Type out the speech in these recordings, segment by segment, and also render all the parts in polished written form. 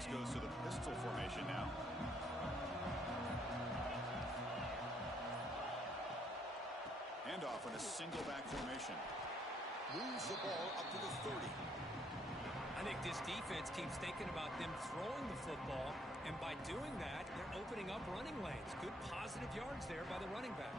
offense goes to the pistol formation now. Handoff in a single back formation. Moves the ball up to the 30. I think this defense keeps thinking about them throwing the football, and by doing that, they're opening up running lanes. Good positive yards there by the running back.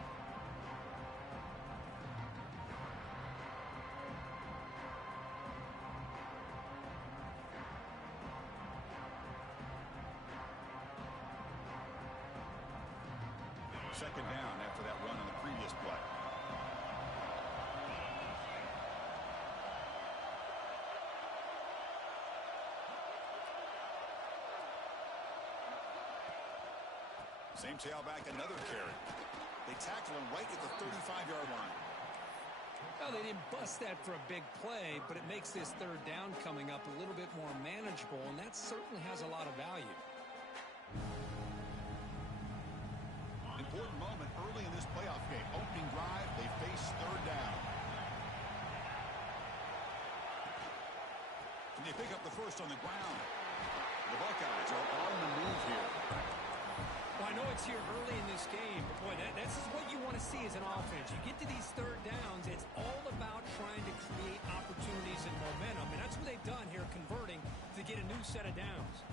Second down after that run on the previous play. Same tailback, another carry. They tackle him right at the 35-yard line. Well, they didn't bust that for a big play, but it makes this third down coming up a little bit more manageable, and that certainly has a lot of value. Important moment early in this playoff game. Opening drive, they face third down. Can they pick up the first on the ground? The Buckeyes are on the move here. Well, I know it's here early in this game, but boy, this is what you want to see as an offense. You get to these third downs, it's all about trying to create opportunities and momentum, and that's what they've done here, converting to get a new set of downs.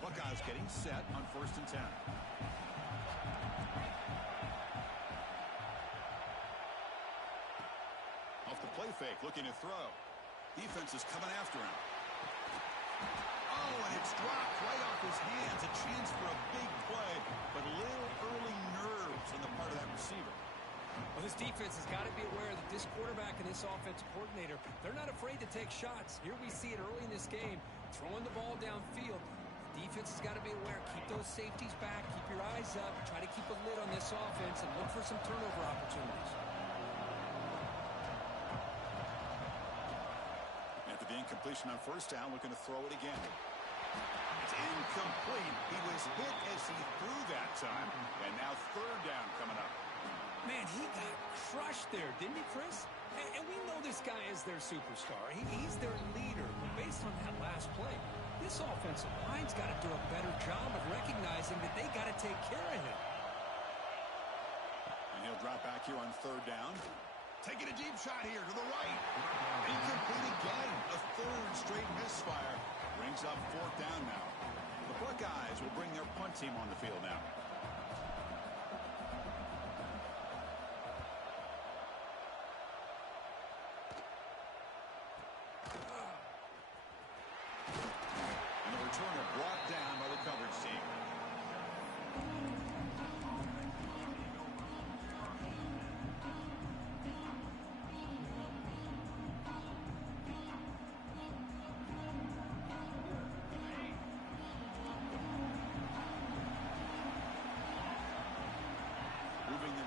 Buckeyes getting set on 1st and 10. Off the play fake, looking to throw. Defense is coming after him. Oh, and it's dropped right off his hands. A chance for a big play, but a little early nerves on the part of that receiver. Well, this defense has got to be aware that this quarterback and this offensive coordinator, they're not afraid to take shots. Here we see it early in this game, throwing the ball downfield. The defense has got to be aware. Keep those safeties back. Keep your eyes up. Try to keep a lid on this offense and look for some turnover opportunities. After the incompletion on 1st down, looking to throw it again. It's incomplete. He was hit as he threw that time. And now 3rd down coming up. Man, he got crushed there, didn't he, Chris? And we know this guy is their superstar. He's their leader. But based on that last play, this offensive line's got to do a better job of recognizing that they got to take care of him. And he'll drop back here on 3rd down. Taking a deep shot here to the right. Incomplete again. A 3rd straight misfire. Brings up 4th down now. The Buckeyes will bring their punt team on the field now. And the returner brought down by the coverage team.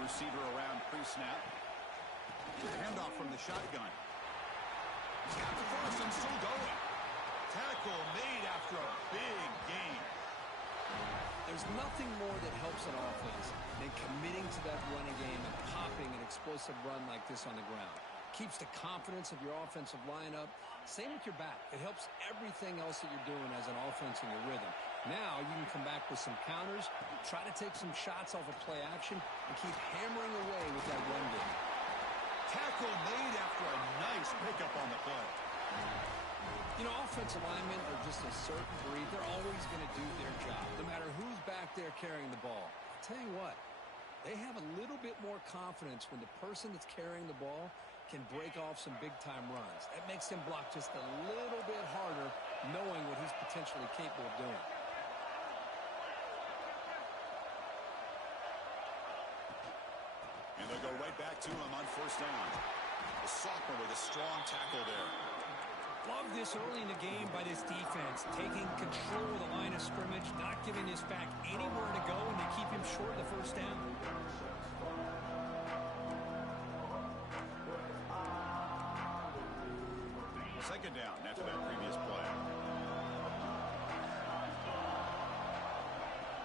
Receiver around pre-snap. Handoff from the shotgun. He's got the first and still going. Tackle made after a big gain. There's nothing more that helps an offense than committing to that running game and popping an explosive run like this on the ground. Keeps the confidence of your offensive lineup. Same with your back. It helps everything else that you're doing as an offense in your rhythm. Now you can come back with some counters, try to take some shots off of play action, and keep hammering away with that run game. Tackle made after a nice pickup on the play. You know, offensive linemen are just a certain breed. They're always going to do their job, no matter who's back there carrying the ball. I'll tell you what, they have a little bit more confidence when the person that's carrying the ball can break off some big-time runs. That makes him block just a little bit harder, knowing what he's potentially capable of doing. And they'll go right back to him on 1st down. The sophomore with a strong tackle there. Love this early in the game by this defense, taking control of the line of scrimmage, not giving this back anywhere to go, and they keep him short of the 1st down. Second down after that previous play.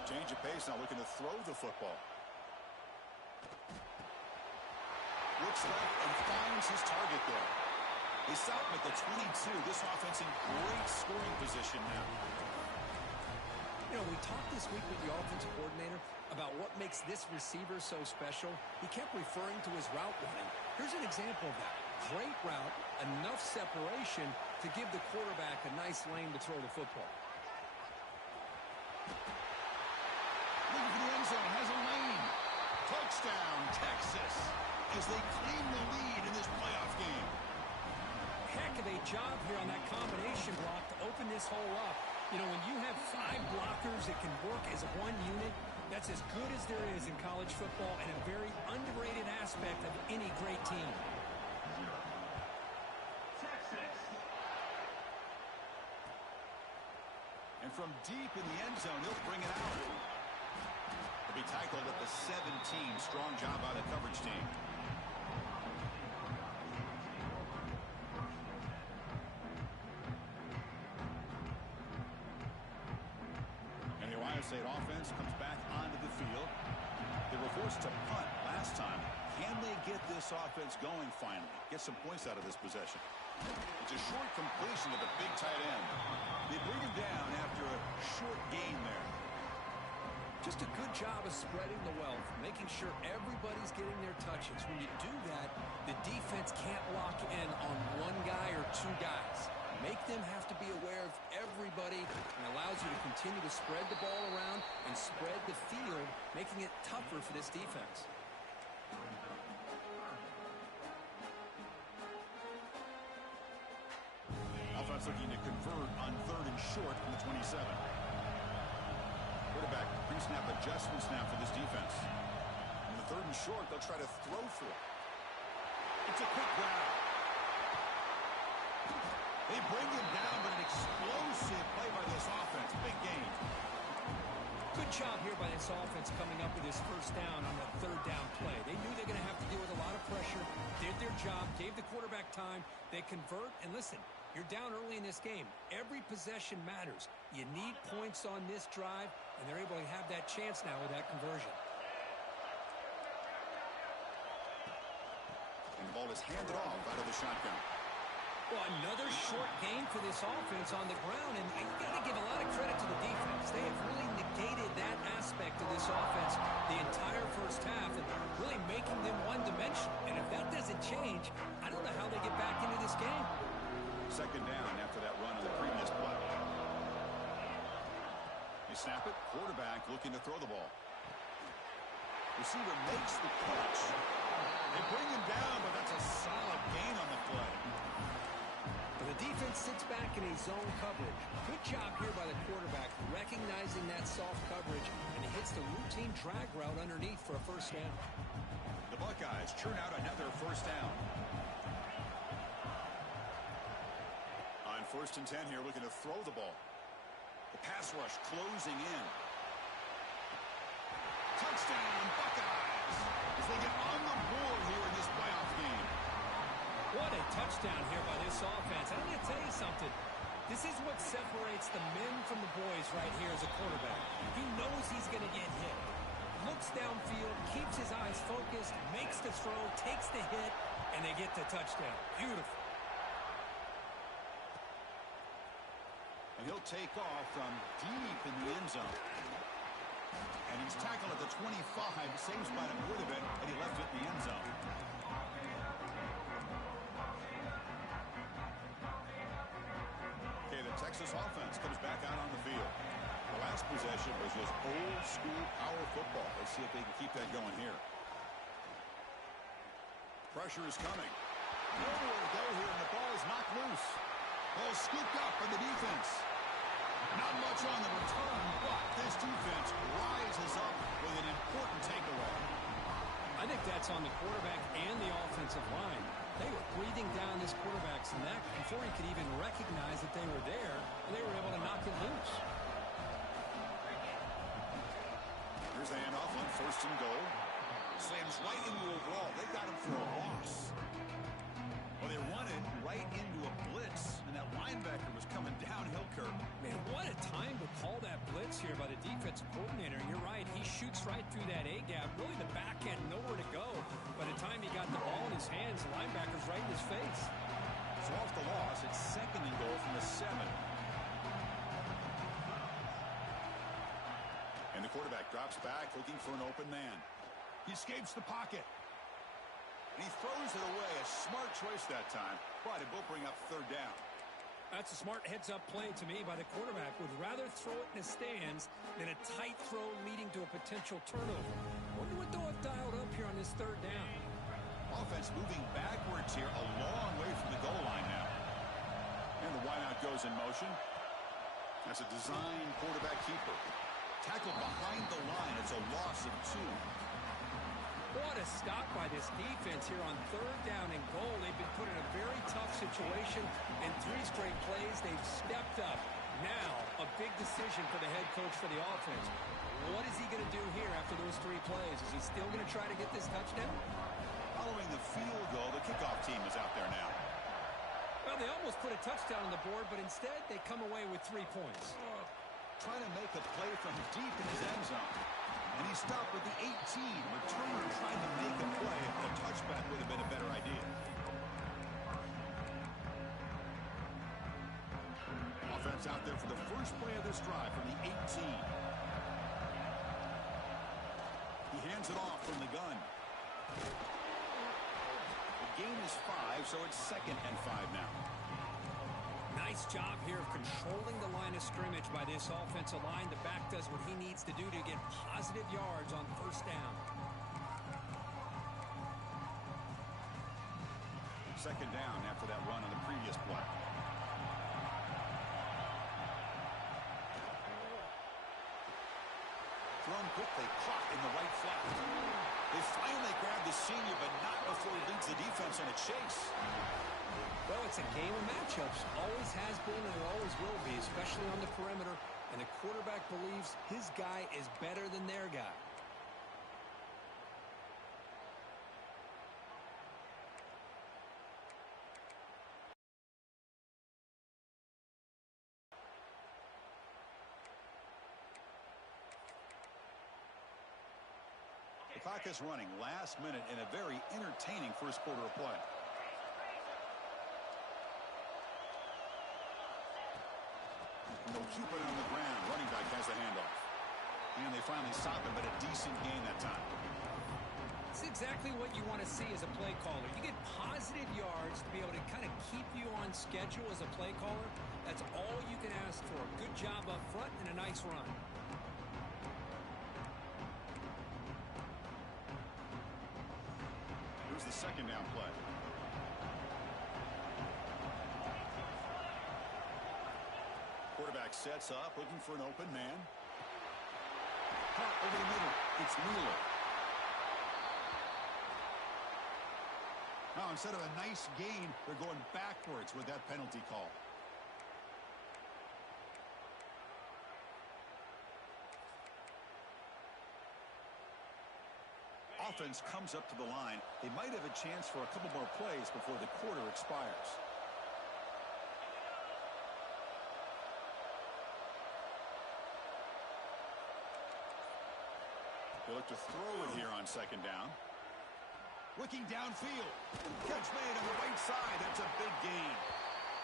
Change of pace now, looking to throw the football. Looks left and finds his target there. They stop him at the 22. This offense in great scoring position now. You know, we talked this week with the offensive coordinator about what makes this receiver so special. He kept referring to his route running. Here's an example of that. Great route, enough separation to give the quarterback a nice lane to throw the football. Looking for the end zone, has a lane. Touchdown, Texas, as they claim the lead in this playoff game. Heck of a job here on that combination block to open this hole up. You know, when you have 5 blockers that can work as one unit, that's as good as there is in college football and a very underrated aspect of any great team. And from deep in the end zone, he'll bring it out. He'll be tackled at the 17. Strong job by the coverage team. And the Ohio State offense comes back onto the field. They were forced to punt last time. Can they get this offense going finally? Get some points out of this possession. It's a short completion to the big tight end. They bring him down after a short gain there. Just a good job of spreading the wealth, making sure everybody's getting their touches. When you do that, the defense can't lock in on one guy or 2 guys. Make them have to be aware of everybody and allows you to continue to spread the ball around and spread the field, making it tougher for this defense. Offense looking to convert on 3rd and short from the 27. Quarterback pre-snap adjustment snap for this defense. On the 3rd and short, they'll try to throw for it. It's a quick grab. They bring him down, but an explosive play by this offense. Big gain. Good job here by this offense coming up with his first down on the 3rd down play. They knew they were going to have to deal with a lot of pressure, did their job, gave the quarterback time. They convert, and listen, you're down early in this game. Every possession matters. You need points on this drive, and they're able to have that chance now with that conversion. And the ball is handed off out of the shotgun. Well, another short gain for this offense on the ground, and you got to give a lot of credit to the defense. They have really negated that aspect of this offense the entire first half and really making them one-dimensional. And if that doesn't change, I don't know how they get back into this game. 2nd down after that run on the previous play. They snap it. Quarterback looking to throw the ball. Receiver makes the catch. They bring him down, but that's a solid gain on the play. The defense sits back in a zone coverage. Good job here by the quarterback, recognizing that soft coverage, and he hits the routine drag route underneath for a first down. The Buckeyes churn out another first down. On 1st and 10 here, looking to throw the ball. The pass rush closing in. Touchdown, Buckeyes, as they get on the board here in this playoff game. What a touchdown here by this offense. I'm going to tell you something. This is what separates the men from the boys right here as a quarterback. He knows he's going to get hit. Looks downfield, keeps his eyes focused, makes the throw, takes the hit, and they get the touchdown. Beautiful. And he'll take off from deep in the end zone. And he's tackled at the 25. Same spot it would have been, and he left it in the end zone. Okay, the Texas offense comes back out on the field. The last possession was just old school power football. Let's see if they can keep that going here. Pressure is coming. Nowhere to go here, and the ball is knocked loose. Ball scooped up by the defense. Not much on the return, but this defense rises up with an important takeaway. I think that's on the quarterback and the offensive line. They were breathing down this quarterback's neck before he could even recognize that they were there, and they were able to knock it loose. Here's the handoff on 1st and goal. Slams right into a wall. They got him for a loss. Well, they run it right into a blitz, and that linebacker was coming downhill curve. Man, what a time to call that blitz here by the defensive coordinator. You're right, he shoots right through that A-gap. Really the back end, nowhere to go. By the time he got the ball in his hands, the linebacker's right in his face. So off the loss, it's 2nd and goal from the 7. And the quarterback drops back, looking for an open man. He escapes the pocket. And he throws it away. A smart choice that time, but it will bring up 3rd down. That's a smart heads-up play to me by the quarterback. Would rather throw it in the stands than a tight throw leading to a potential turnover. Wonder what they'll have dialed up here on this 3rd down. Offense moving backwards here, a long way from the goal line now. And the wideout goes in motion. That's a design quarterback keeper. Tackle behind the line. It's a loss of 2. What a stop by this defense here on 3rd down and goal. They've been put in a very tough situation. In 3 straight plays, they've stepped up. Now, a big decision for the head coach for the offense. What is he going to do here after those 3 plays? Is he still going to try to get this touchdown? Following the field goal, the kickoff team is out there now. Well, they almost put a touchdown on the board, but instead they come away with 3 points. Trying to make a play from deep in his end zone. And he stopped with the 18. Returner trying to make a play. A touchback would have been a better idea. Offense out there for the first play of this drive from the 18. He hands it off from the gun. The gain is 5, so it's 2nd and 5 now. Nice job here of controlling the line of scrimmage by this offensive line. The back does what he needs to do to get positive yards on 1st down. 2nd down after that run on the previous play. Thrown quickly, caught in the right flat. They finally grab the senior, but not before he leads the defense on a chase. Well, it's a game of matchups. Always has been and it always will be, especially on the perimeter. And the quarterback believes his guy is better than their guy. The clock is running last minute in a very entertaining first quarter of play. They'll keep it on the ground. Running back has the handoff. And they finally stop him, but a decent gain that time. It's exactly what you want to see as a play caller. You get positive yards to be able to kind of keep you on schedule as a play caller. That's all you can ask for. Good job up front and a nice run. Here's the 2nd down play. Quarterback sets up, looking for an open man. Hot over the middle. It's Wheeler. Now, instead of a nice gain, they're going backwards with that penalty call. Offense comes up to the line. They might have a chance for a couple more plays before the quarter expires. They look to throw it here on 2nd down. Looking downfield. Catch made on the right side. That's a big gain.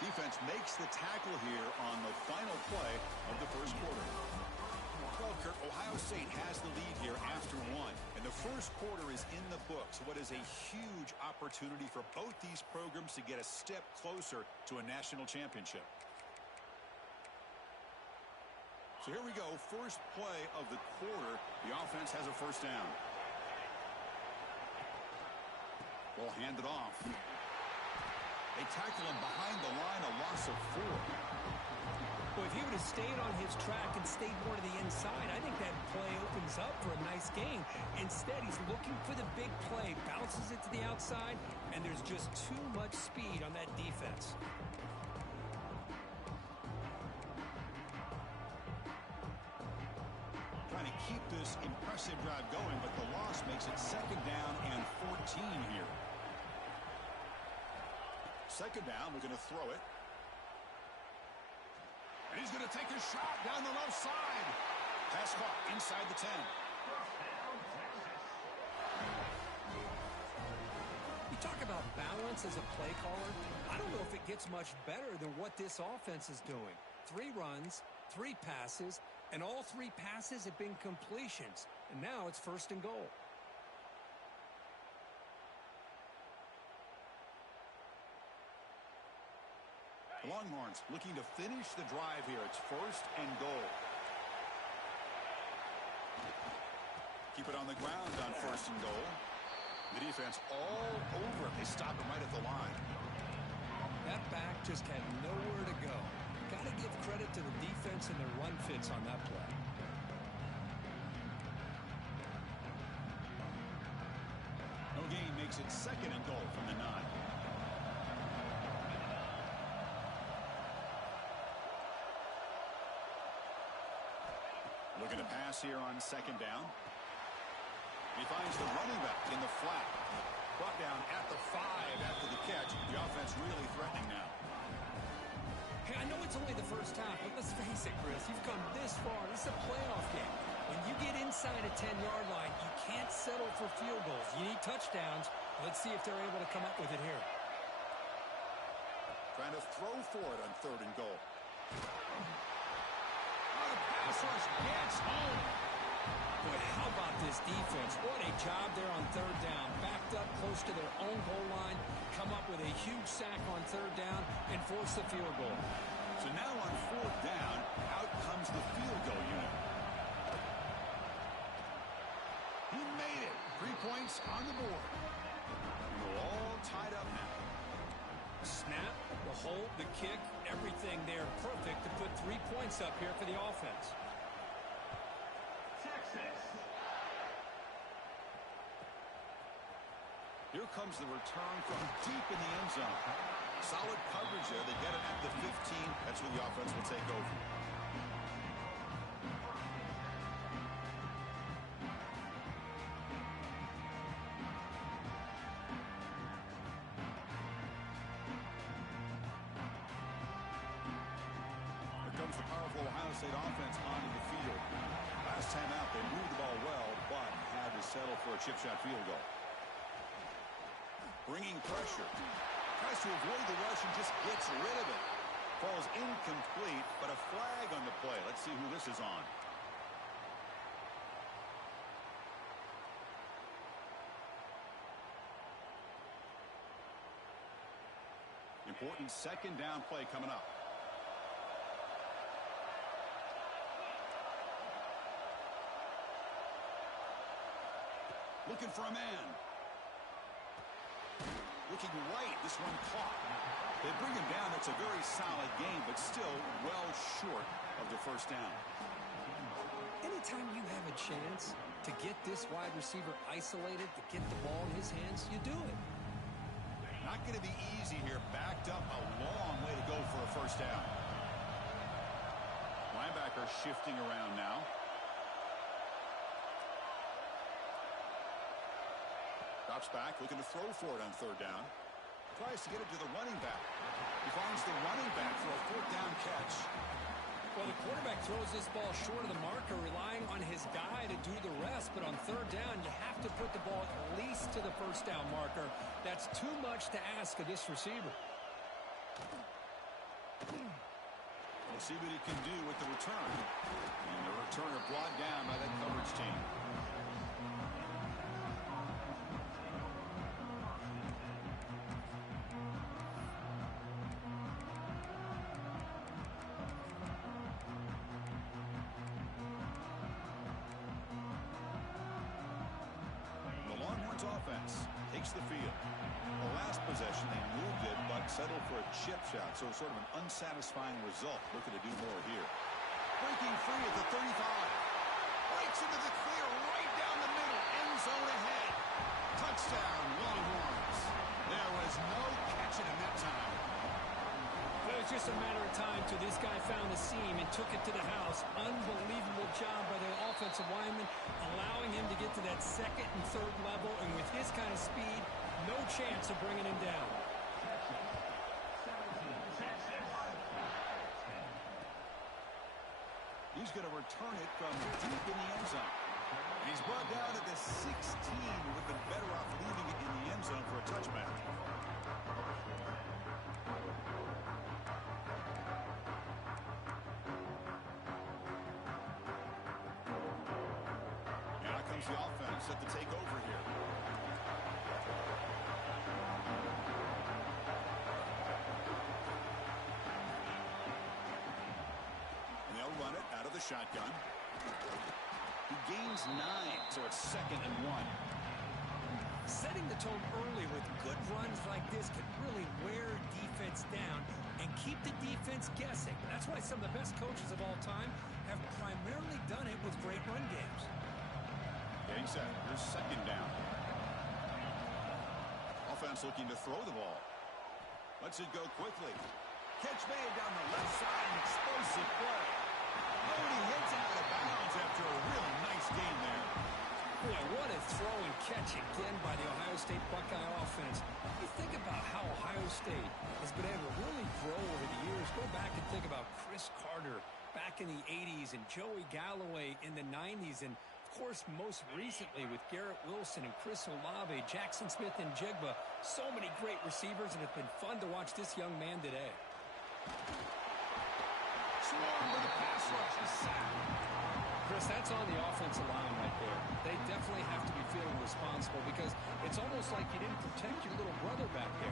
Defense makes the tackle here on the final play of the first quarter. Well, Kurt, Ohio State has the lead here after 1. And the first quarter is in the books. What is a huge opportunity for both these programs to get a step closer to a national championship. So here we go, first play of the quarter. The offense has a 1st down. Ball handed off. They tackle him behind the line, a loss of 4. Well, if he would have stayed on his track and stayed more to the inside, I think that play opens up for a nice gain. Instead, he's looking for the big play, bounces it to the outside, and there's just too much speed on that defense. Trying to keep this impressive drive going, but the loss makes it 2nd down and 14 here. 2nd down, we're going to throw it. And he's going to take a shot down the left side. Pass caught inside the 10. You talk about balance as a play caller, I don't know if it gets much better than what this offense is doing. 3 runs, 3 passes, and all 3 passes have been completions. And now it's 1st and goal. The Longhorns looking to finish the drive here. It's 1st and goal. Keep it on the ground on 1st and goal. The defense all over it. They stop him right at the line. That back just had nowhere to go. Got to give credit to the defense and their run fits on that play. No gain makes it 2nd and goal from the 9. Looking to pass here on 2nd down. He finds the running back in the flat. Brought down at the 5 after the catch. The offense really threatening now. Hey, I know it's only the first half, but let's face it, Chris. You've come this far. This is a playoff game. When you get inside a 10-yard line, you can't settle for field goals. You need touchdowns. Let's see if they're able to come up with it here. Trying to throw for it on 3rd and goal. The pass rush gets home. Boy, how about this defense? What a job there on 3rd down. Backed up close to their own goal line, come up with a huge sack on 3rd down, and force the field goal. So now on 4th down, out comes the field goal unit. He made it. 3 points on the board. And we're all tied up now. Snap, the hold, the kick, everything there perfect to put 3 points up here for the offense. Here comes the return from deep in the end zone. Solid coverage there. They get it at the 15. That's where the offense will take over. Here comes the powerful Ohio State offense onto the field. Last time out, they moved the ball well, but had to settle for a chip shot field goal. Bringing pressure. Tries to avoid the rush and just gets rid of it. Falls incomplete, but a flag on the play. Let's see who this is on. Important 2nd down play coming up. Looking for a man. Looking right, this one caught. They bring him down. It's a very solid game, but still well short of the 1st down. Anytime you have a chance to get this wide receiver isolated, to get the ball in his hands, you do it. Not going to be easy here. Backed up a long way to go for a 1st down. Linebacker shifting around now. Drops back, looking to throw for it on 3rd down. Tries to get it to the running back. He finds the running back for a 4th down catch. Well, the quarterback throws this ball short of the marker, relying on his guy to do the rest. But on 3rd down, you have to put the ball at least to the 1st down marker. That's too much to ask of this receiver. We'll see what he can do with the return. And the returner brought down by that coverage team. Offense takes the field. The last possession, they moved it, but settled for a chip shot. So sort of an unsatisfying result. Looking to do more here. Breaking free at the 35. Breaks into the clear right down the middle. End zone ahead. Touchdown, Longhorns. There was no catching him that time. It was just a matter of time till this guy found the seam and took it to the house. Unbelievable job by the offensive lineman, allowing him to get to that 2nd and 3rd level. And with his kind of speed, no chance of bringing him down. He's going to return it from deep in the end zone. And he's Well, down at the 16, would have been better off leaving it in the end zone for a touchback. Now comes the offense set to take over here. And they'll run it out of the shotgun. He gains 9, so it's 2nd and 1. Setting the tone early with good runs like this can really wear defense down and keep the defense guessing. That's why some of the best coaches of all time have primarily done it with great run games. Getting set. Here's 2nd down. Offense looking to throw the ball. Lets it go quickly. Catch made down the left side. An explosive play. Oh, and he hits out of bounds after a really nice game there. Boy, what a throw and catch again by the Ohio State Buckeye offense. You think about how Ohio State has been able to really grow over the years. Go back and think about Chris Carter back in the 80s and Joey Galloway in the 90s. And, of course, most recently with Garrett Wilson and Chris Olave, Jackson Smith and Jigba. So many great receivers, and it's been fun to watch this young man today. Swarm with a pass rush. The sack. Chris, that's on the offensive line right there. They definitely have to be feeling responsible because it's almost like you didn't protect your little brother back there.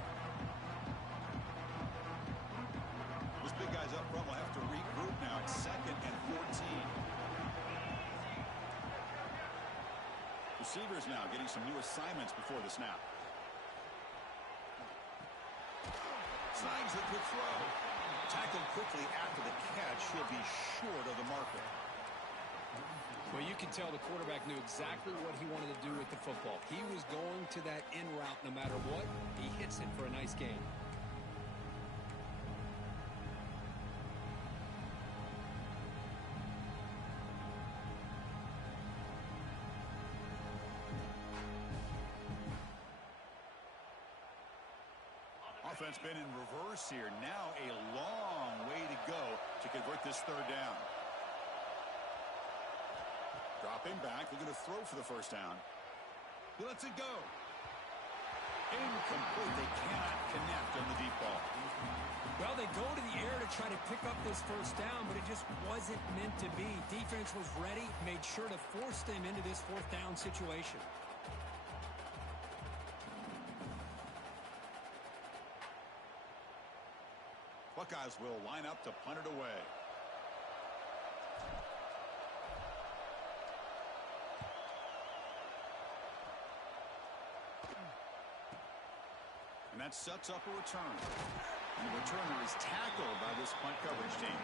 Those big guys up front will have to regroup now. It's 2nd and 14. Receivers now getting some new assignments before the snap. Snags the quick throw. Tackled quickly after the catch. He'll be short of the marker. Well, you can tell the quarterback knew exactly what he wanted to do with the football. He was going to that in route no matter what. He hits it for a nice gain. Offense been in reverse here. Now a long way to go to convert this 3rd down. Dropping back, looking to throw for the 1st down. He lets it go. Incomplete. They cannot connect on the deep ball. Well, they go to the air to try to pick up this 1st down, but it just wasn't meant to be. Defense was ready, made sure to force them into this 4th down situation. Buckeyes will line up to punt it away. And that sets up a return. And the returner is tackled by this punt coverage team.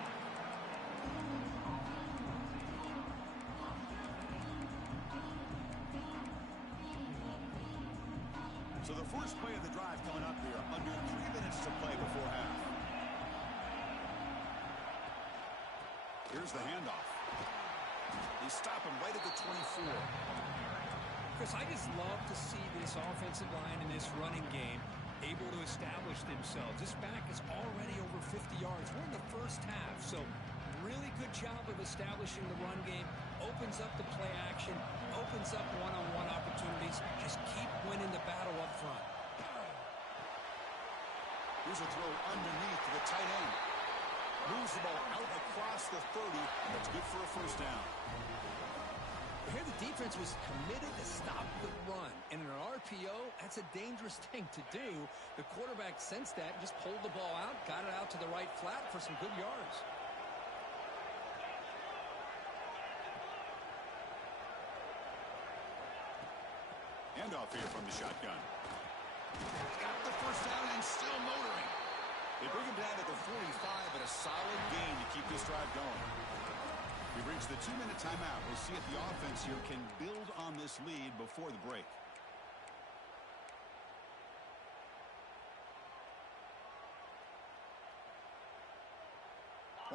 So the first play of the drive coming up here. Under 3 minutes to play before half. Here's the handoff. They stop him right at the 24. Chris, I just love to see this offensive line in this running game able to establish themselves. This back is already over 50 yards. We're in the 1st half, so really good job of establishing the run game. Opens up the play action, opens up one-on-one opportunities. Just keep winning the battle up front. Here's a throw underneath to the tight end. Moves the ball out across the 30. That's good for a 1st down. Here the defense was committed to stop the run. And in an RPO, that's a dangerous thing to do. The quarterback sensed that and just pulled the ball out, got it out to the right flat for some good yards. Handoff here from the shotgun. Got the 1st down and still motoring. They bring him down at the 45, but a solid gain to keep this drive going. We've reached the 2-minute timeout. We'll see if the offense here can build on this lead before the break.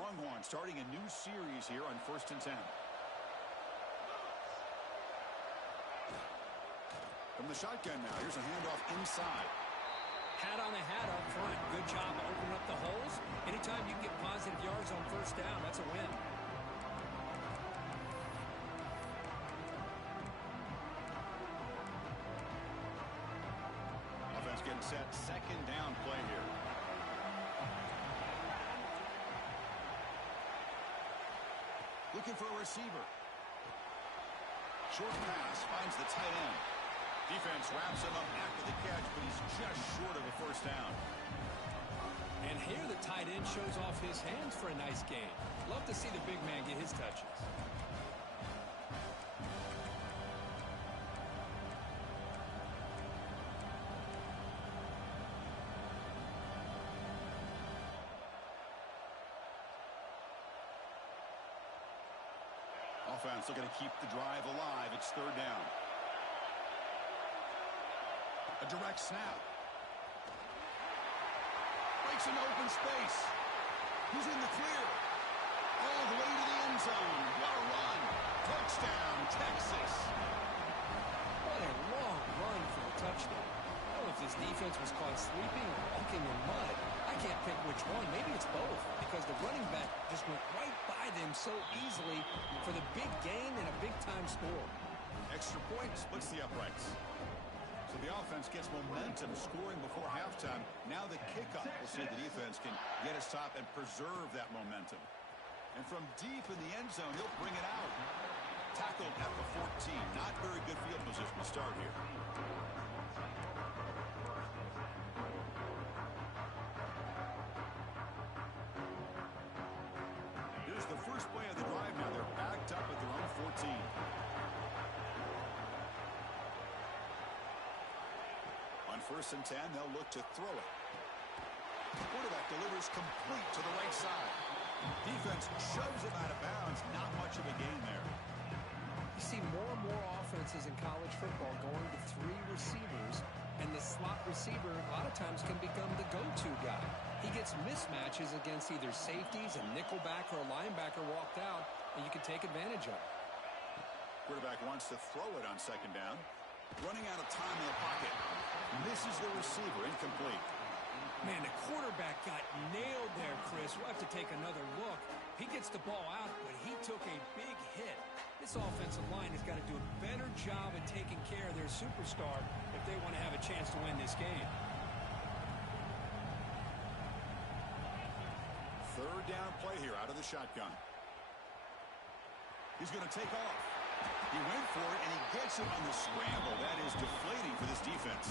Longhorn starting a new series here on 1st and 10. From the shotgun now, here's a handoff inside. Hat on a hat up front. Good job opening up the holes. Anytime you can get positive yards on 1st down, that's a win. set second down play here. Looking for a receiver. Short pass finds the tight end. Defense wraps him up after the catch, but he's just short of a first down. And here the tight end shows off his hands for a nice gain. Love to see the big man get his touches. Offense looking to keep the drive alive. It's third down. A direct snap. Breaks into open space. He's in the clear. All the way to the end zone. What a run. Touchdown, Texas. What a long run for a touchdown. I don't know if this defense was caught sleeping or walking in mud. I can't pick which one. Maybe it's both, because the running back just went right by them so easily for the big gain and a big-time score. Extra point splits the uprights. So the offense gets momentum, scoring before halftime. Now the kickoff will see the defense can get a stop and preserve that momentum. And from deep in the end zone, he'll bring it out. Tackled at the 14. Not very good field position to start here. Here's the first play of the drive now. They're backed up at their own 14. On 1st and 10, they'll look to throw it. Quarterback delivers complete to the right side. Defense shoves him out of bounds. Not much of a gain there. You see more and more offenses in college football going to 3 receivers, and the slot receiver a lot of times can become the go-to guy. He gets mismatches against either safeties, a nickelback, or a linebacker walked out, and you can take advantage of it. Quarterback wants to throw it on 2nd down. Running out of time in the pocket. Misses the receiver. Incomplete. Man, the quarterback got nailed there, Chris. We'll have to take another look. He gets the ball out, but he took a big hit. This offensive line has got to do a better job at taking care of their superstar if they want to have a chance to win this game. 3rd down play here out of the shotgun. He's going to take off. He went for it, and he gets it on the scramble. That is deflating for this defense.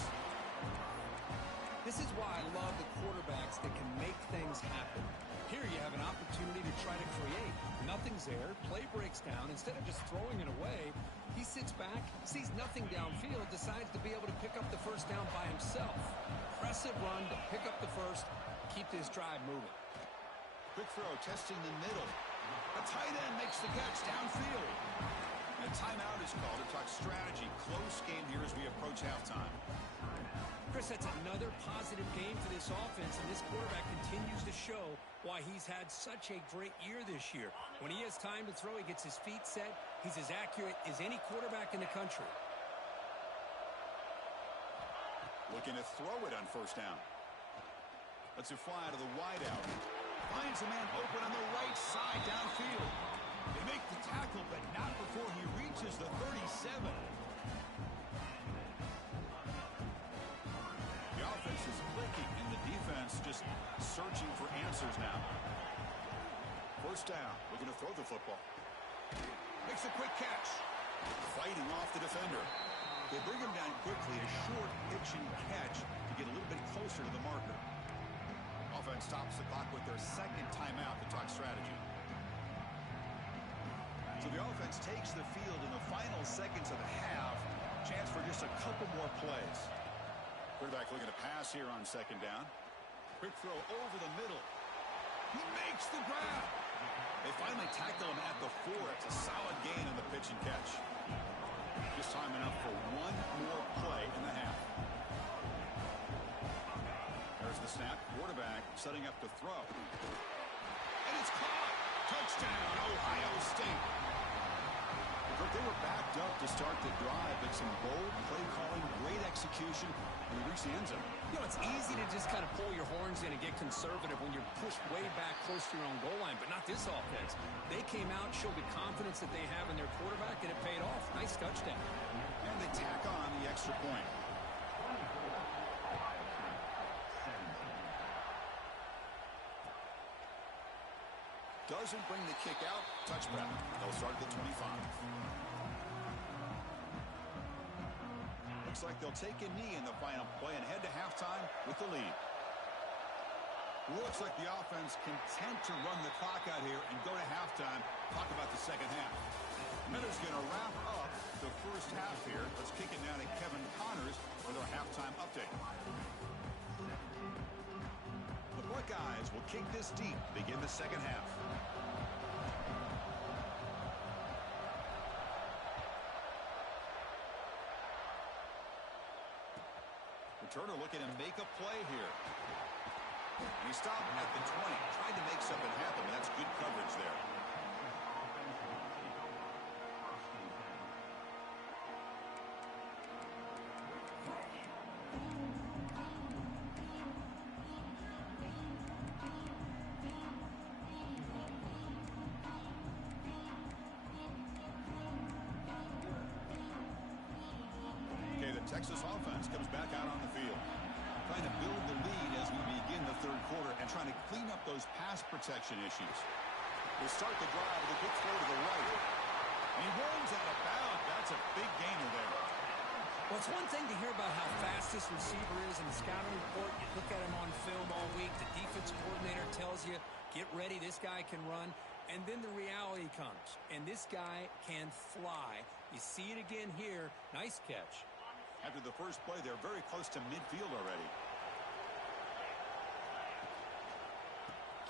This is why I love the quarterbacks that can make things happen. Here you have an opportunity to try to create. Nothing's there. Play breaks down. Instead of just throwing it away, he sits back, sees nothing downfield, decides to be able to pick up the first down by himself. Impressive run to pick up the first, keep this drive moving. Quick throw, testing the middle. A tight end makes the catch downfield. And a timeout is called to talk strategy. Close game here as we approach halftime. Chris, that's another positive game for this offense, and this quarterback continues to show why he's had such a great year this year. When he has time to throw, he gets his feet set. He's as accurate as any quarterback in the country. Looking to throw it on 1st down. Lets it fly to the wideout. Finds a man open on the right side downfield. They make the tackle, but not before he reaches the 37. The offense is clicking, and the defense just searching for answers now. 1st down, looking to throw the football. Makes a quick catch. Fighting off the defender. They bring him down quickly, a short pitching catch to get a little bit closer to the marker. Offense stops the clock with their 2nd timeout to talk strategy. So the offense takes the field in the final seconds of the half. Chance for just a couple more plays. Quarterback looking to pass here on 2nd down. Quick throw over the middle. He makes the grab. They finally tackle him at the 4. It's a solid gain in the pitch and catch. Just time enough for one more play in the half. There's the snap. Quarterback setting up to throw. And it's caught. Touchdown, Ohio State. But they were backed up to start the drive, but some bold play calling, great execution, and they reached the end zone. You know, it's easy to just kind of pull your horns in and get conservative when you're pushed way back close to your own goal line, but not this offense. They came out, showed the confidence that they have in their quarterback, and it paid off. Nice touchdown. And they tack on the extra point. Doesn't bring the kick out. Touchback. They'll start at the 25. Looks like they'll take a knee in the final play and head to halftime with the lead. Looks like the offense content to run the clock out here and go to halftime. Talk about the second half. Miller's going to wrap up the first half here. Let's kick it now to Kevin Connors with our halftime update. The Buckeyes will kick this deep to begin the second half. Returner looking to make a play here. And he stopped at the 20, trying to make something happen, but that's good coverage there. Okay, the Texas offense comes back out on the field, trying to build the lead as we begin the third quarter and trying to clean up those pass protection issues. We'll start the drive with a good throw to the right. And he runs out of bounds. That's a big gainer there. Well, it's one thing to hear about how fast this receiver is in the scouting report. You look at him on film all week. The defense coordinator tells you, get ready, this guy can run. And then the reality comes, and this guy can fly. You see it again here. Nice catch. After the first play, they're very close to midfield already.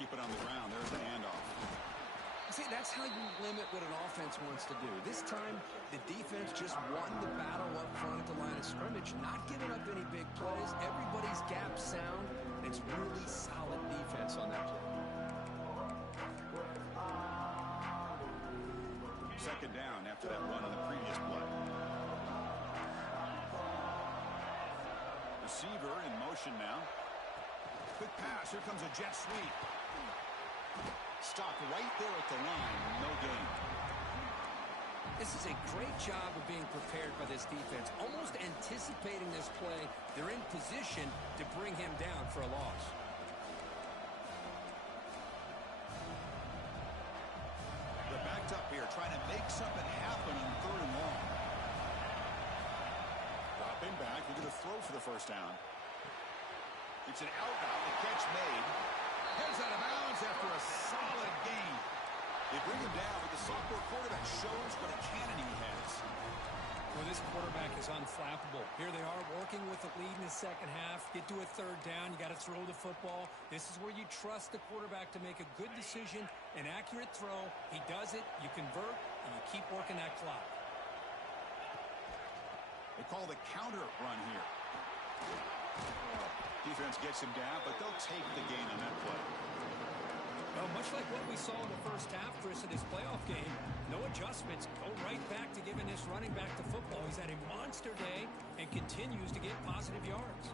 Keep it on the ground. There's the handoff. See, that's how you limit what an offense wants to do. This time, the defense just won the battle up front at the line of scrimmage, not giving up any big plays. Everybody's gap sound. It's really solid defense on that play. Second down after that run on the previous play. Receiver in motion now. Quick pass. Here comes a jet sweep. Stopped right there at the line. No gain. This is a great job of being prepared by this defense. Almost anticipating this play. They're in position to bring him down for a loss. They're backed up here trying to make something happen on third and long. Dropping back. We're going to throw for the first down. It's an out route. The catch made. Heads out of bounds after a solid gain. They bring him down, but the sophomore quarterback shows what a cannon he has. Well, this quarterback is unflappable. Here they are working with the lead in the second half. Get to a third down. You got to throw the football. This is where you trust the quarterback to make a good decision, an accurate throw. He does it. You convert, and you keep working that clock. They call the counter run here. Defense gets him down, but they'll take the gain on that play. Well, much like what we saw in the first half, Chris, in this playoff game, no adjustments. Go right back to giving this running back the football. He's had a monster day and continues to get positive yards.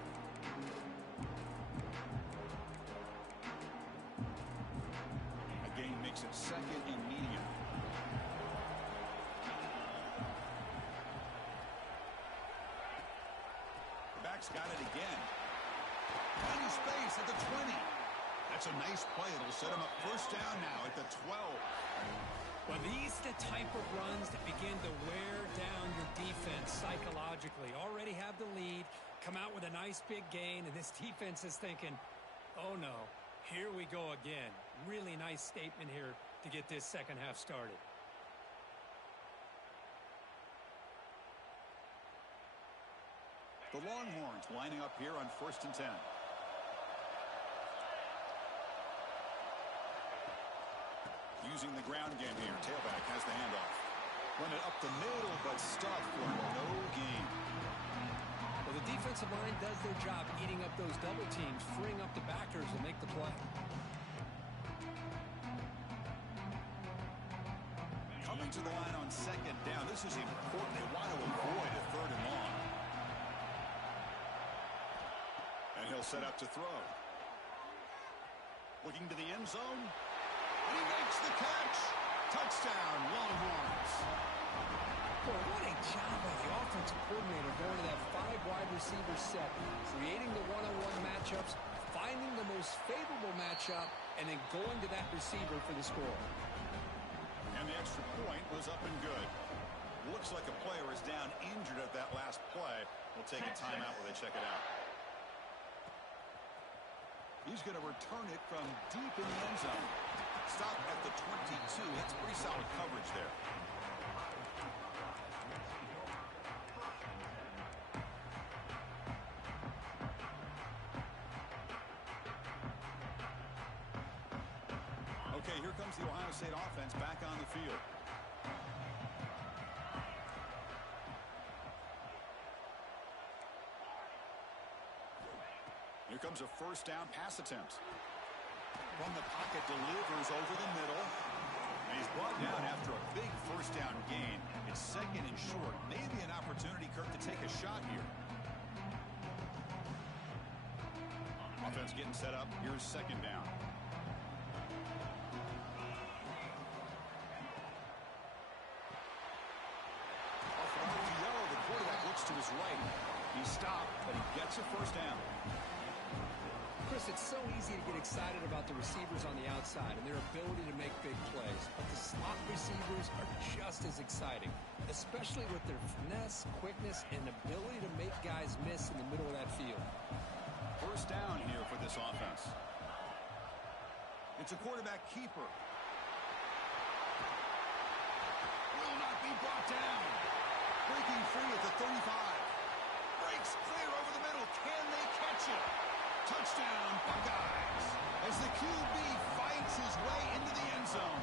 A gain makes it second and medium. The back's got it again. Tiny space at the 20. That's a nice play. It'll set him up first down now at the 12. Well, these are the type of runs that begin to wear down your defense psychologically. Already have the lead, come out with a nice big gain, and this defense is thinking, oh no, here we go again. Really nice statement here to get this second half started. The Longhorns lining up here on 1st and 10. Using the ground game here. Tailback has the handoff. Run it up the middle, but stuffed for no gain. Well, the defensive line does their job eating up those double teams, freeing up the backers to make the play. Coming to the line on second down. This is important. They want to avoid a third and long. And he'll set up to throw. Looking to the end zone. And he makes the catch. Touchdown, Longhorns. Boy, what a job by the offensive coordinator going to that 5 wide receiver set, creating the one-on-one matchups, finding finding the most favorable matchup and then going to that receiver for the score. And the extra point was up and good. Looks like a player is down injured at that last play. We'll take a timeout while they check it out. He's going to return it from deep in the end zone. Stop at the 22. That's pretty solid coverage there. Okay, here comes the Ohio State offense back on the field. Here comes a first down pass attempt. From the pocket, delivers over the middle. And he's brought down after a big first down gain. It's second and short. Maybe an opportunity, Kirk, to take a shot here. Offense getting set up. Here's second down. Off an RPO, the quarterback looks to his right. He stopped, but he gets a first down. Chris, it's so easy to get excited about the receivers on the outside and their ability to make big plays, but the slot receivers are just as exciting, especially with their finesse, quickness, and ability to make guys miss in the middle of that field. First down here for this offense. It's a quarterback keeper. Will not be brought down. Breaking free at the 35. Breaks clear over the middle. Can they catch it? Touchdown, Buckeyes, as the QB fights his way into the end zone.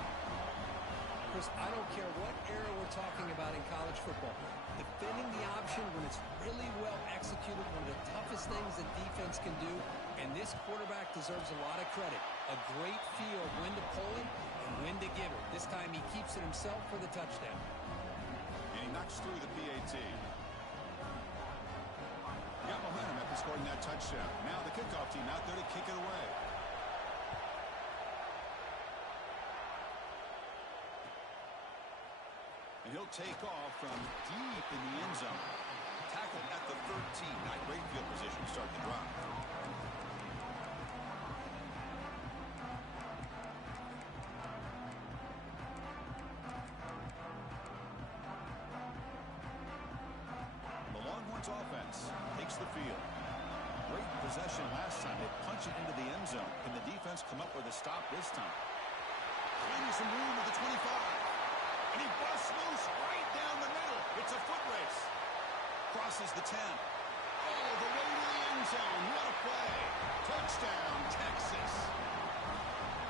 Chris, I don't care what era we're talking about in college football. Defending the option when it's really well executed, one of the toughest things that defense can do, and this quarterback deserves a lot of credit. A great feel of when to pull him and when to give it. This time he keeps it himself for the touchdown. And he knocks through the PAT. Got momentum after scoring that touchdown. Now the kickoff team out there to kick it away. And he'll take off from deep in the end zone. Tackled at the 13. Not great field position to start the drive. Offense takes the field. Great possession last time. They punch it into the end zone. Can the defense come up with a stop this time? Finding some room at the 25. And he busts loose right down the middle. It's a foot race. Crosses the 10. Oh, the way to the end zone. What a play. Touchdown, Texas.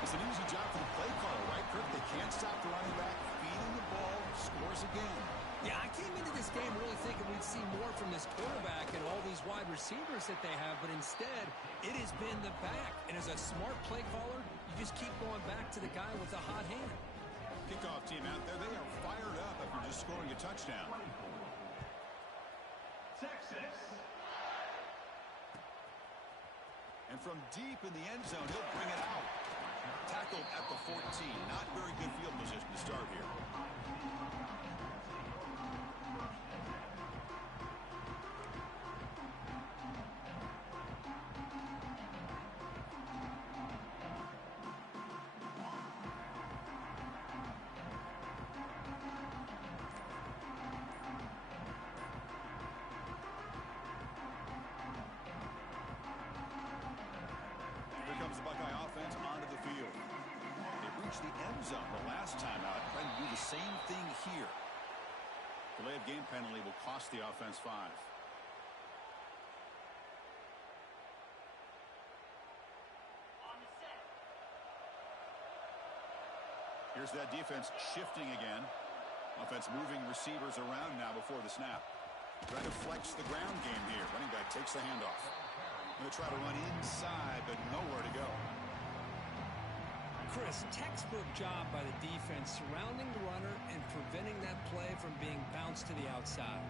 It's an easy job for the play caller, right, Kirk? They can't stop the running back. Feeding the ball. Scores again. Yeah, I came into this game really thinking we'd see more from this quarterback and all these wide receivers that they have, but instead, it has been the back. And as a smart play caller, you just keep going back to the guy with the hot hand. Kickoff team out there, they are fired up after just scoring a touchdown. Texas. And from deep in the end zone, he'll bring it out. Tackled at the 14. Not very good field position to start here. The end zone the last time out, trying to do the same thing here. Delay of game penalty will cost the offense 5. Here's that defense shifting again. Offense moving receivers around now before the snap. Trying to flex the ground game here. Running back takes the handoff. Going to try to run inside, but nowhere to go. Chris, textbook job by the defense surrounding the runner and preventing that play from being bounced to the outside.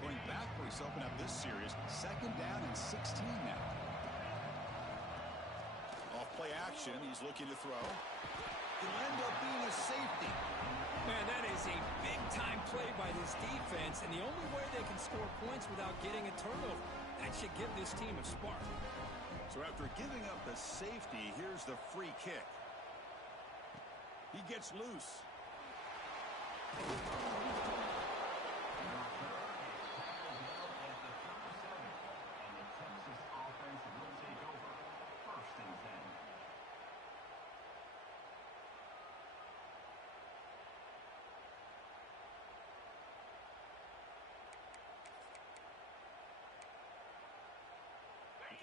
Going backwards to open up this series. Second down and 16 now. Off play action. He's looking to throw. It'll end up being a safety. Man, that is a big-time play by this defense, and the only way they can score points without getting a turnover. That should give this team a spark. So after giving up the safety, here's the free kick. He gets loose.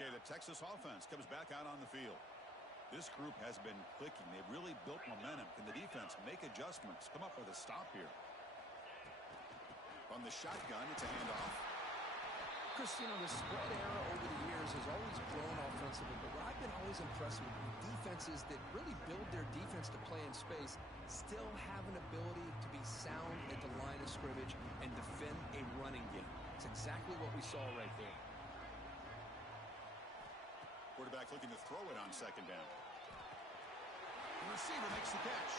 Okay, the Texas offense comes back out on the field. This group has been clicking. They've really built momentum. Can the defense make adjustments? Come up with a stop here. On the shotgun, it's a handoff. Chris, you know, the spread era over the years has always grown offensively, but what I've been always impressed with defenses that really build their defense to play in space still have an ability to be sound at the line of scrimmage and defend a running game. It's exactly what we saw right there. Quarterback looking to throw it on second down. The receiver makes the catch.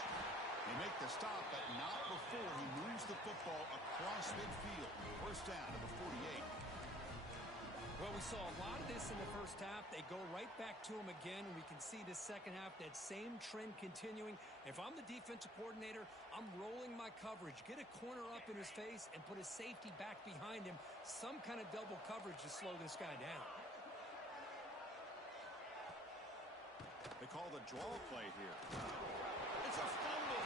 They make the stop, but not before he moves the football across midfield. First down to the 48. Well, we saw a lot of this in the first half. They go right back to him again, and we can see the second half, that same trend continuing. If I'm the defensive coordinator, I'm rolling my coverage. Get a corner up in his face and put a safety back behind him. Some kind of double coverage to slow this guy down. They call the draw play here. It's a fumble.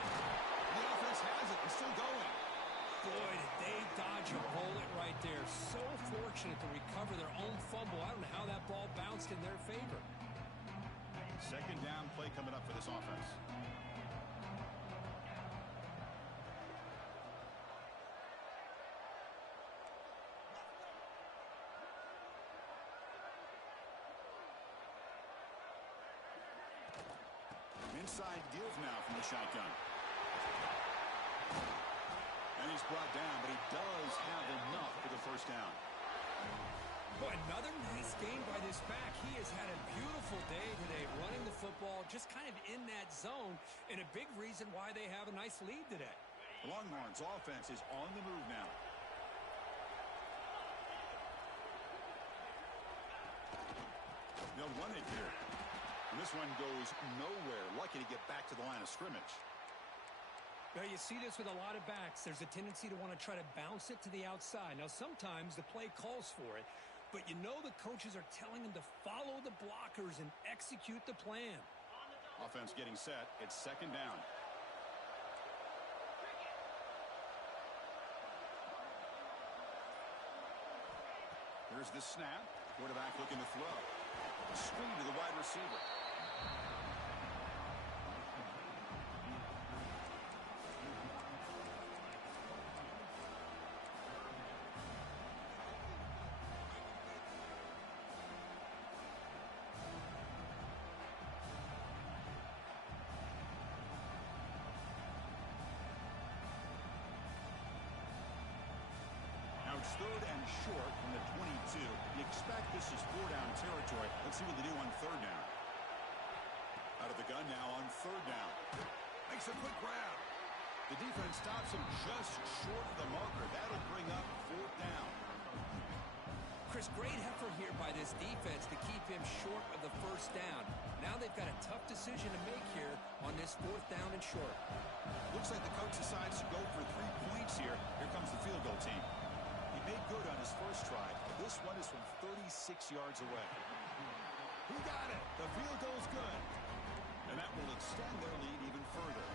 The offense has it. It's still going. Boy, did they dodge a bullet right there. So fortunate to recover their own fumble. I don't know how that ball bounced in their favor. Second down play coming up for this offense. Inside deals now from the shotgun. And he's brought down, but he does have enough for the first down. Boy, another nice game by this back. He has had a beautiful day today running the football, just kind of in that zone, and a big reason why they have a nice lead today. The Longhorns offense is on the move now. They'll run it here. And this one goes nowhere. Lucky to get back to the line of scrimmage. Well, you see this with a lot of backs. There's a tendency to want to try to bounce it to the outside. Now, sometimes the play calls for it, but you know the coaches are telling them to follow the blockers and execute the plan. Offense getting set. It's second down. Here's the snap. Quarterback looking to throw. A screen to the wide receiver. Now it's third and short from the 22. You expect this is four-down territory. Let's see what they do on third down. Out of the gun now on third down. Makes a quick grab. The defense stops him just short of the marker. That'll bring up fourth down. Chris, great effort here by this defense to keep him short of the first down. Now they've got a tough decision to make here on this fourth down and short. Looks like the coach decides to go for 3 points here. Here comes the field goal team. He made good on his first try. This one is from 36 yards away. He got it. The field goal's good. And that will extend their lead even further.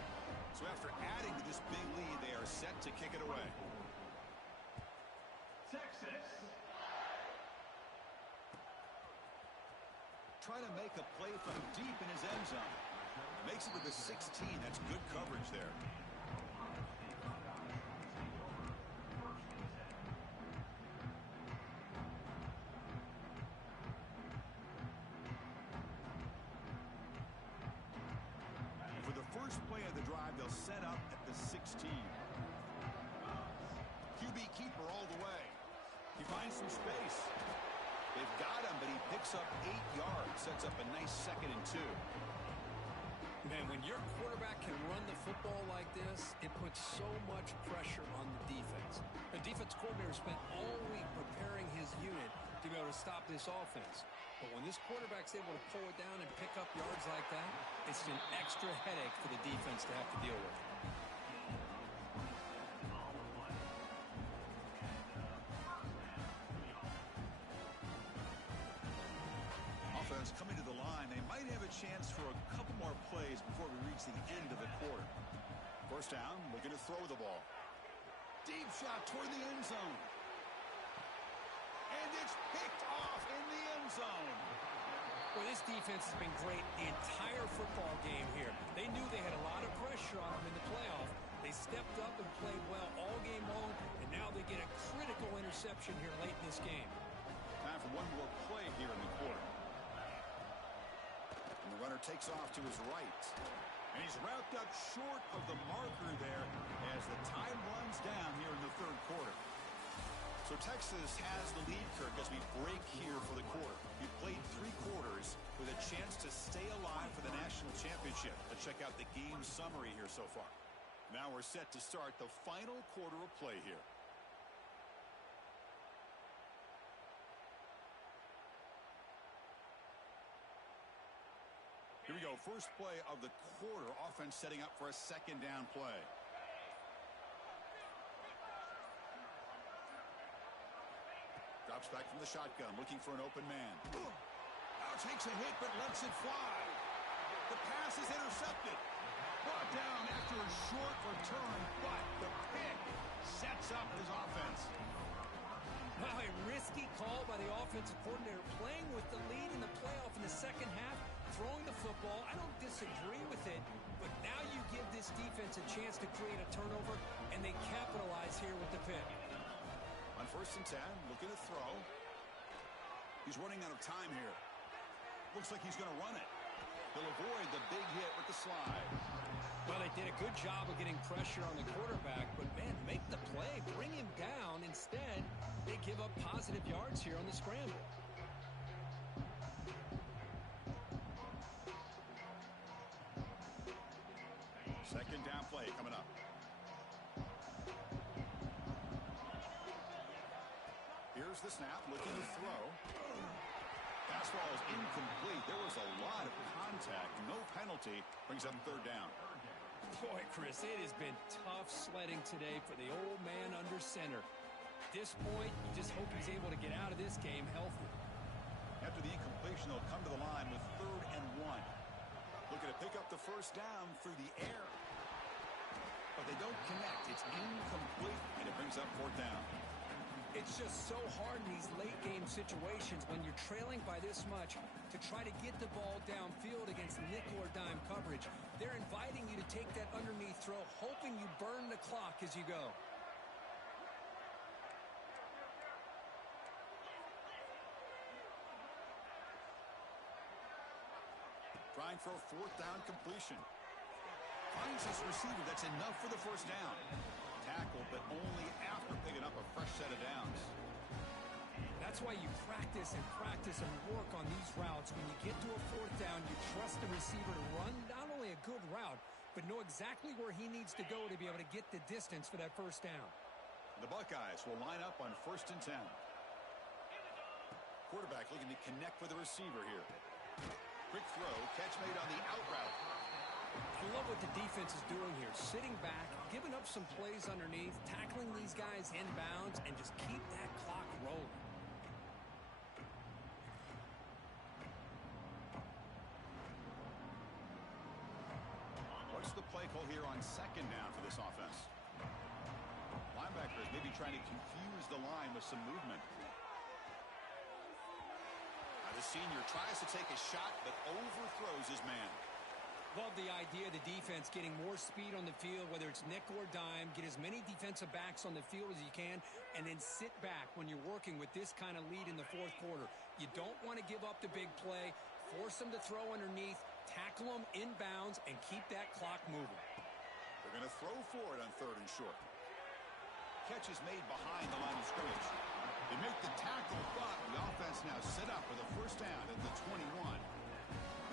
So after adding to this big lead, they are set to kick it away. Texas. Try to make a play from deep in his end zone. Makes it to the 16. That's good coverage there. For the first play of the drive, they'll set up at the 16. QB keeper all the way. He finds some space. They've got him, but he picks up 8 yards. Sets up a nice 2nd and 2. Man, when your quarterback can run the football like this, it puts so much pressure on the defense. The defense coordinator spent all week preparing his unit to be able to stop this offense. But when this quarterback's able to pull it down and pick up yards like that, it's an extra headache for the defense to have to deal with. Offense coming to the line. They might have a chance for a couple more plays before we reach the end of the quarter. First down, looking to throw the ball. Deep shot toward the end zone. And it's picked off in the end zone. Well, this defense has been great the entire football game here. They knew they had a lot of pressure on them in the playoff. They stepped up and played well all game long, and now they get a critical interception here late in this game. Time for one more play here in the quarter. And the runner takes off to his right. And he's wrapped up short of the marker there as the time runs down here in the third quarter. So Texas has the lead, Kirk, as we break here for the quarter. We played 3 quarters with a chance to stay alive for the national championship. Let's check out the game summary here so far. Now we're set to start the final quarter of play here. Here we go. First play of the quarter. Offense setting up for a second down play. Drops back from the shotgun, looking for an open man. Now takes a hit, but lets it fly. The pass is intercepted. Brought down after a short return, but the pick sets up his offense. Wow, a risky call by the offensive coordinator, playing with the lead in the playoff in the second half, throwing the football. I don't disagree with it, but now you give this defense a chance to create a turnover, and they capitalize here with the pick. On 1st and 10, looking to throw. He's running out of time here. Looks like he's going to run it. He'll avoid the big hit with the slide. Well, they did a good job of getting pressure on the quarterback, but, man, make the play. Bring him down. Instead, they give up positive yards here on the scramble. Second down play coming up. Here's the snap, looking to throw. Fastball is incomplete. There was a lot of contact. No penalty. Brings up third down. Boy, Chris, it has been tough sledding today for the old man under center. At this point, you just hope he's able to get out of this game healthy. After the incompletion, they'll come to the line with 3rd and 1. Looking to pick up the first down through the air. But they don't connect. It's incomplete, and it brings up 4th down. It's just so hard in these late-game situations when you're trailing by this much to try to get the ball downfield against nickel or dime coverage. They're inviting you to take that underneath throw, hoping you burn the clock as you go. Trying for a 4th down completion. Finds his receiver. That's enough for the first down. Tackle, but only after picking up a fresh set of downs. That's why you practice and work on these routes. When you get to a 4th down, you trust the receiver to run not only a good route, but know exactly where he needs to go to be able to get the distance for that first down. The Buckeyes will line up on 1st and 10. Quarterback looking to connect with the receiver here. Quick throw, catch made on the out route. I love what the defense is doing here. Sitting back, giving up some plays underneath, tackling these guys inbounds, and just keep that clock rolling. What's the play call here on 2nd down for this offense? Linebackers maybe trying to confuse the line with some movement. Now the senior tries to take a shot, but overthrows his man. Love the idea of the defense getting more speed on the field, whether it's nickel or dime, get as many defensive backs on the field as you can, and then sit back when you're working with this kind of lead in the 4th quarter. You don't want to give up the big play, force them to throw underneath, tackle them inbounds, and keep that clock moving. They're going to throw for it on 3rd and short. Catch is made behind the line of scrimmage. They make the tackle, but the offense now set up with a first down at the 21.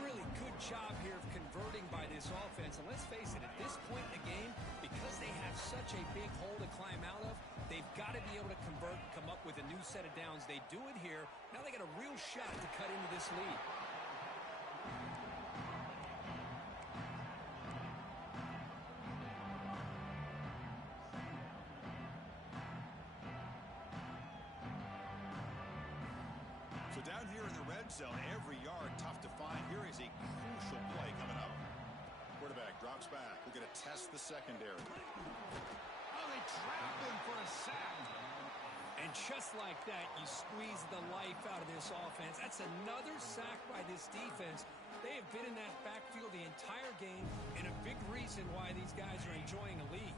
Really good job here of converting by this offense. And let's face it, at this point in the game, because they have such a big hole to climb out of, they've got to be able to convert and come up with a new set of downs. They do it here. Now they got a real shot to cut into this lead. So down here in the red zone, every yard tough to find. Here is a crucial play coming up. Quarterback drops back. We're going to test the secondary. Oh, they trap him for a sack. And just like that, you squeeze the life out of this offense. That's another sack by this defense. They have been in that backfield the entire game, and a big reason why these guys are enjoying a lead.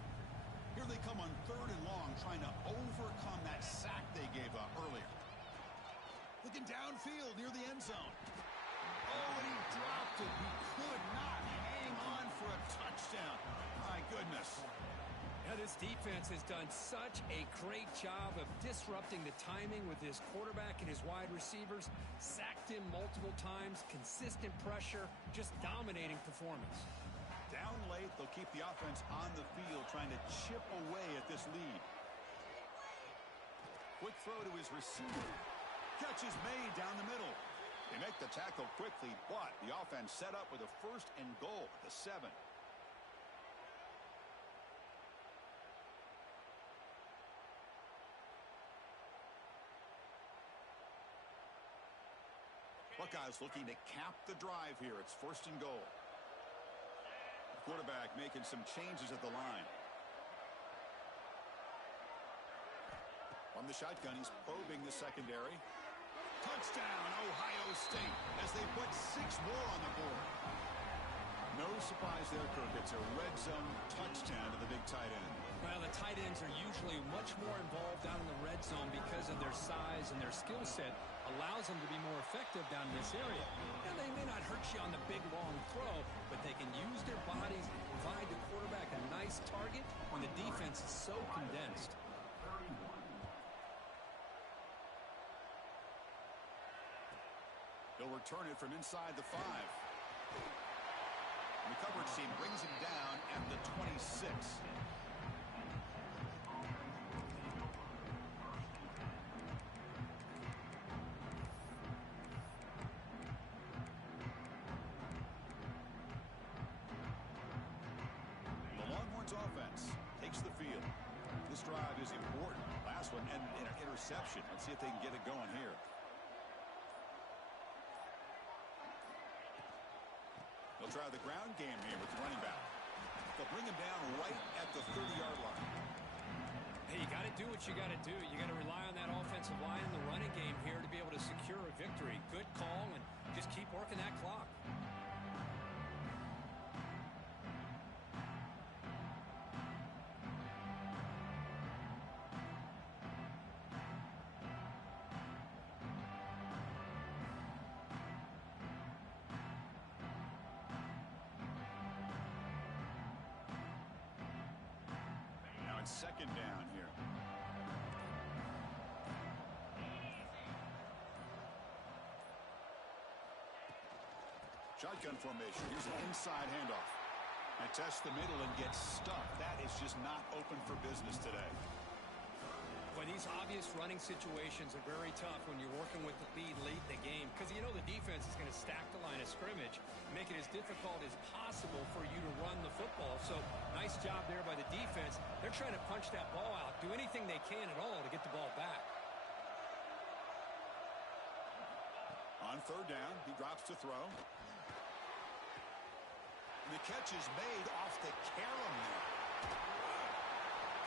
Here they come on 3rd and long, trying to overcome that sack they gave up earlier. Looking downfield near the end zone. Oh, and he dropped it. He could not hang on for a touchdown. My goodness. Now, this defense has done such a great job of disrupting the timing with his quarterback and his wide receivers. Sacked him multiple times, consistent pressure, just dominating performance. Down late, they'll keep the offense on the field, trying to chip away at this lead. Quick throw to his receiver. Catch is made down the middle. They make the tackle quickly, but the offense set up with a 1st and goal at the 7. Buckeyes looking to cap the drive here. It's 1st and goal. The quarterback making some changes at the line. From the shotgun, he's probing the secondary. Touchdown, Ohio State, as they put 6 more on the board. No surprise there, Kirk. It's a red zone touchdown to the big tight end. Well, the tight ends are usually much more involved down in the red zone because of their size and their skill set allows them to be more effective down in this area. Now, they may not hurt you on the big, long throw, but they can use their bodies and provide the quarterback a nice target when the defense is so condensed. He'll return it from inside the 5. And the coverage team brings him down at the 26. The Longhorns offense takes the field. This drive is important. Last one and an interception. Let's see if they can get it going here. They'll try the ground game here with the running back. They'll bring him down right at the 30-yard line. Hey, you got to do what you got to do. You got to rely on that offensive line in the running game here to be able to secure a victory. Good call, and just keep working that clock. Second down here. Shotgun formation. Here's an inside handoff. And test the middle and get stuffed. That is just not open for business today. Boy, these obvious running situations are very tough when you're working with the lead late in the game because you know the defense is going to stack the line of scrimmage, make it as difficult as possible for you to run the football. So nice job there by the defense. They're trying to punch that ball out, do anything they can at all to get the ball back. On 3rd down, he drops to throw. And the catch is made off the carom there.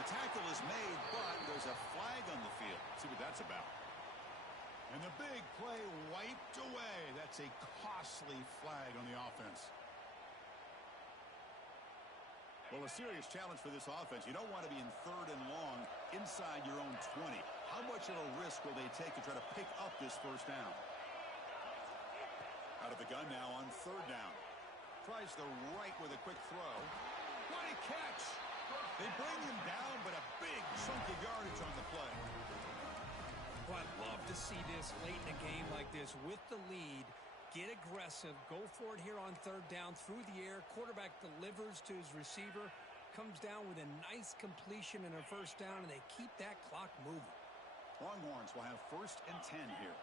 The tackle is made, but there's a flag on the field. Let's see what that's about. And the big play wiped away. That's a costly flag on the offense. Well, a serious challenge for this offense. You don't want to be in 3rd and long inside your own 20. How much of a risk will they take to try to pick up this 1st down? Out of the gun now on 3rd down. Tries the right with a quick throw. What a catch! They bring him down, but a big chunk of yardage on the play. Well, I'd love to see this late in a game like this with the lead. Get aggressive. Go for it here on 3rd down through the air. Quarterback delivers to his receiver. Comes down with a nice completion and a 1st down, and they keep that clock moving. Longhorns will have 1st and 10 here.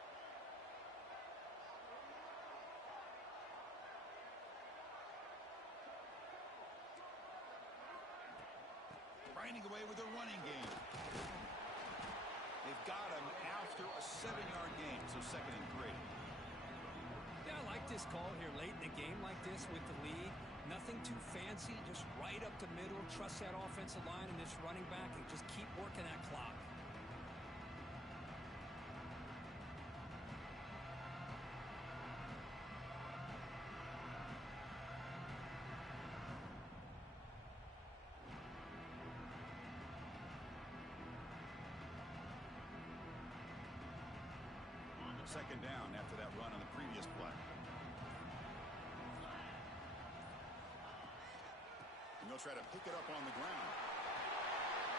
Grinding away with their running game. They've got him after a 7-yard gain, so 2nd and 3. Yeah, I like this call here late in the game like this with the lead. Nothing too fancy, just right up the middle. Trust that offensive line and this running back and just keep working that clock. Second down after that run on the previous play. And they'll try to pick it up on the ground.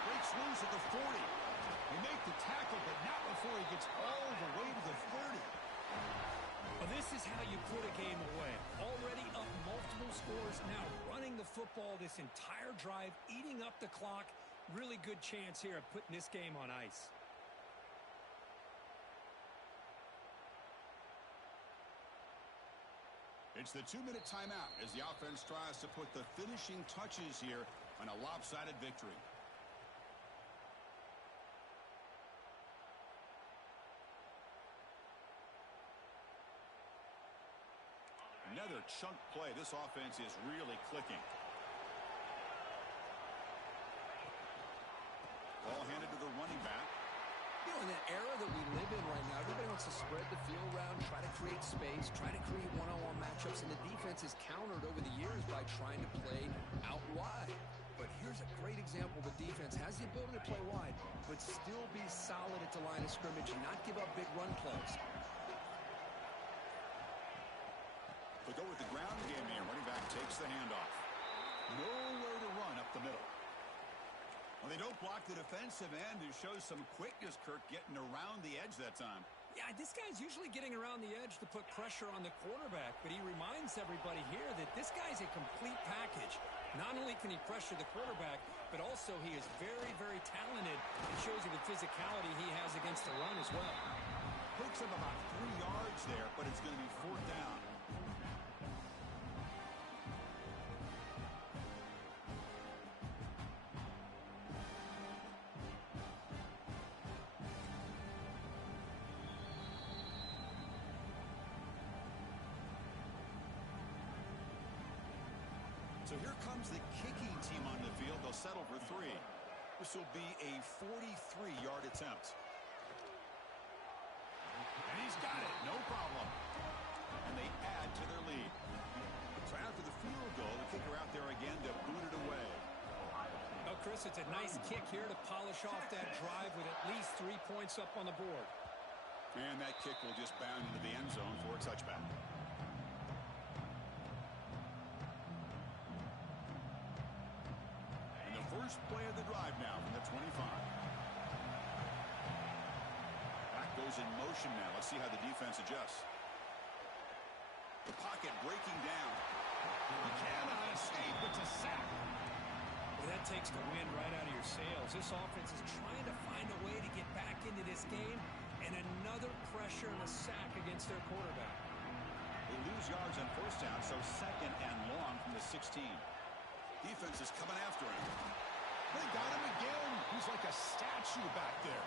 Breaks loose at the 40. They make the tackle, but not before he gets all the way to the 30. Well, this is how you put a game away. Already up multiple scores, now running the football this entire drive, eating up the clock. Really good chance here of putting this game on ice. It's the 2-minute timeout as the offense tries to put the finishing touches here on a lopsided victory. Another chunk play. This offense is really clicking. Ball handed to the running back. You know, in the era that we live in right now, everybody wants to spread the field around, try to create space, try to create one-on-one matchups, and the defense is countered over the years by trying to play out wide. But here's a great example. The defense has the ability to play wide, but still be solid at the line of scrimmage and not give up big run plays. They go with the ground game here. Running back takes the handoff. Nowhere to run up the middle. Well, they don't block the defensive end and shows some quickness, Kirk, getting around the edge that time. Yeah, this guy's usually getting around the edge to put pressure on the quarterback, but he reminds everybody here that this guy's a complete package. Not only can he pressure the quarterback, but also he is very, very talented. It shows you the physicality he has against the run as well. Picks up about 3 yards there, but it's going to be 4th down. So here comes the kicking team on the field. They'll settle for 3. This will be a 43-yard attempt. And he's got it. No problem. And they add to their lead. So after the field goal, the kicker out there again to boot it away. Oh, Chris, it's a nice kick here to polish off that drive with at least 3 points up on the board. And that kick will just bound into the end zone for a touchback. First play of the drive now from the 25. Back goes in motion now. Let's see how the defense adjusts. The pocket breaking down. He cannot escape. It's a sack. Well, that takes the wind right out of your sails. This offense is trying to find a way to get back into this game, and another pressure and a sack against their quarterback. They lose yards on 1st down, so 2nd and long from the 16. Defense is coming after him. They got him again. He's like a statue back there.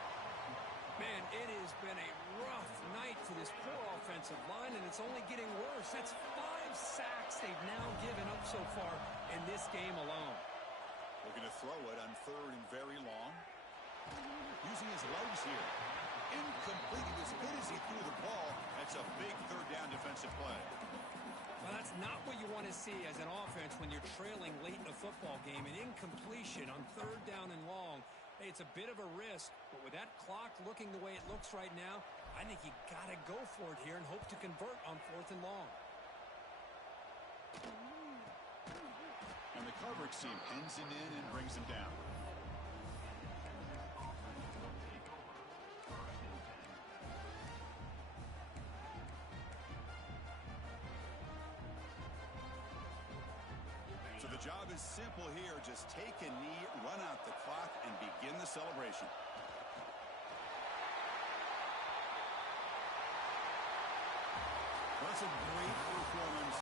Man, it has been a rough night for this poor offensive line, and it's only getting worse. That's 5 sacks they've now given up so far in this game alone. Looking to throw it on 3rd and very long. Using his legs here. Incomplete. He was hit as he threw the ball. That's a big 3rd down defensive play. Well, that's not what you want to see as an offense when you're trailing late in a football game. An incompletion on 3rd down and long. Hey, it's a bit of a risk, but with that clock looking the way it looks right now, I think you got to go for it here and hope to convert on 4th and long. And the coverage team pins him in and brings him down. So the job is simple here. Just take a knee, run out the clock, and begin the celebration. That's a great performance.